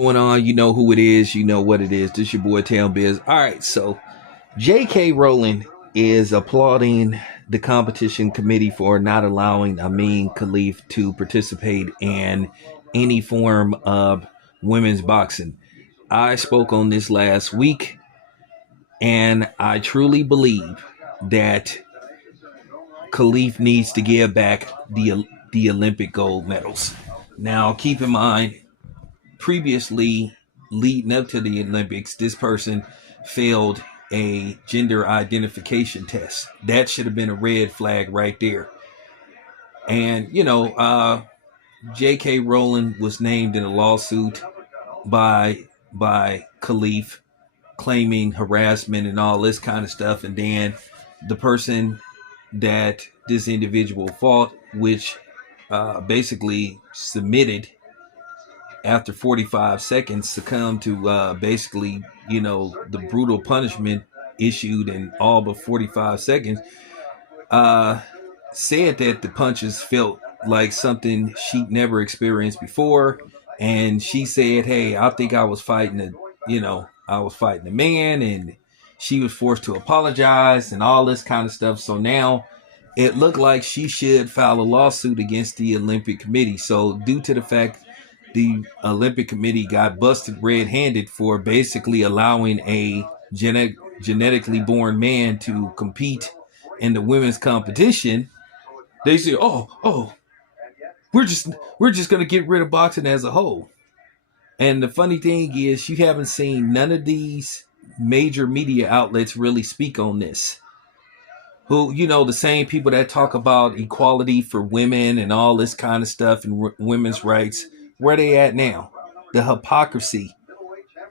Going on, you know who it is, you know what it is. This your boy Town Biz. All right, so J.K. Rowling is applauding the competition committee for not allowing Amin Khalif to participate in any form of women's boxing. I spoke on this last week, and I truly believe that Khalif needs to give back the Olympic gold medals. Now, keep in mind, previously leading up to the Olympics, this person failed a gender identification test. That should have been a red flag right there. And, J.K. Rowling was named in a lawsuit by Khalif claiming harassment and all this kind of stuff. And then the person that this individual fought, which basically submitted after 45 seconds, succumbed to basically, the brutal punishment issued in all but 45 seconds, uh, said that the punches felt like something she'd never experienced before. And she said, hey, I think I was fighting a man, and she was forced to apologize and all this kind of stuff. So now it looked like she should file a lawsuit against the Olympic Committee. So due to the fact the Olympic Committee got busted red-handed for basically allowing a genetically born man to compete in the women's competition, they say, "Oh, we're just gonna get rid of boxing as a whole." And the funny thing is, you haven't seen none of these major media outlets really speak on this. Who, the same people that talk about equality for women and all this kind of stuff and women's rights, where they at now? The hypocrisy,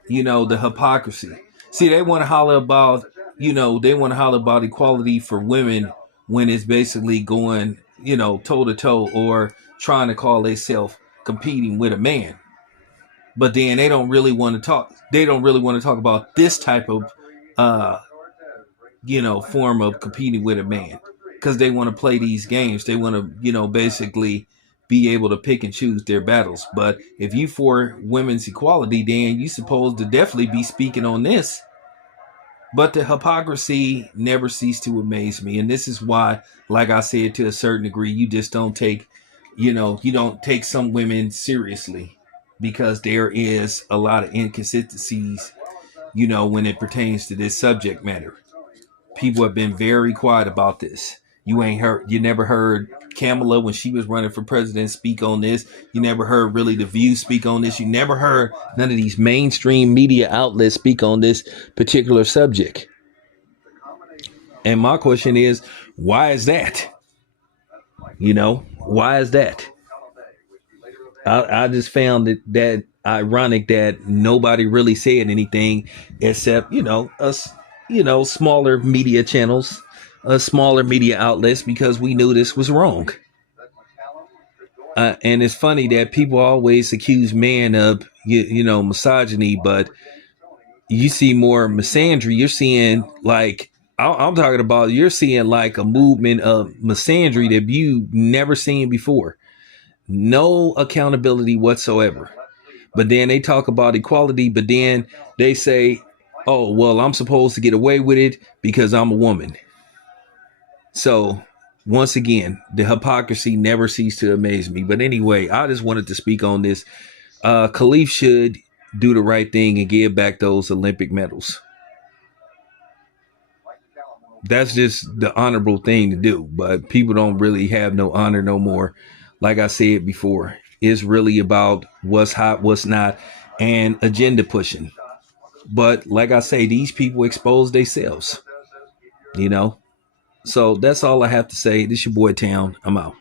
the hypocrisy. See, they want to holler about, equality for women when it's basically going, toe to toe, or trying to call themselves competing with a man. But then they don't really want to talk. They don't really want to talk about this type of, form of competing with a man, because they want to play these games. They want to, basically be able to pick and choose their battles. But if you for women's equality, then you supposed to definitely be speaking on this. But the hypocrisy never ceased to amaze me. And this is why, like I said, to a certain degree, you just don't take, you don't take some women seriously, because there is a lot of inconsistencies, when it pertains to this subject matter. People have been very quiet about this. You never heard Kamala, when she was running for president, speak on this. You never heard really The View speak on this. You never heard none of these mainstream media outlets speak on this particular subject. And my question is, why is that? Why is that? I just found that ironic that nobody really said anything except, us, smaller media channels, smaller media outlets, because we knew this was wrong. And it's funny that people always accuse men of, misogyny, but you see more misandry. You're seeing I'm talking about, you're seeing like a movement of misandry that you never seen before. No accountability whatsoever. But then they talk about equality, but then they say, oh, well, I'm supposed to get away with it because I'm a woman. So once again, the hypocrisy never ceased to amaze me. But anyway, I just wanted to speak on this. Khalif should do the right thing and give back those Olympic medals. That's just the honorable thing to do. But people don't really have no honor no more. Like I said before, it's really about what's hot, what's not, and agenda pushing. But like I say, these people expose themselves, So that's all I have to say. This your boy Town. I'm out.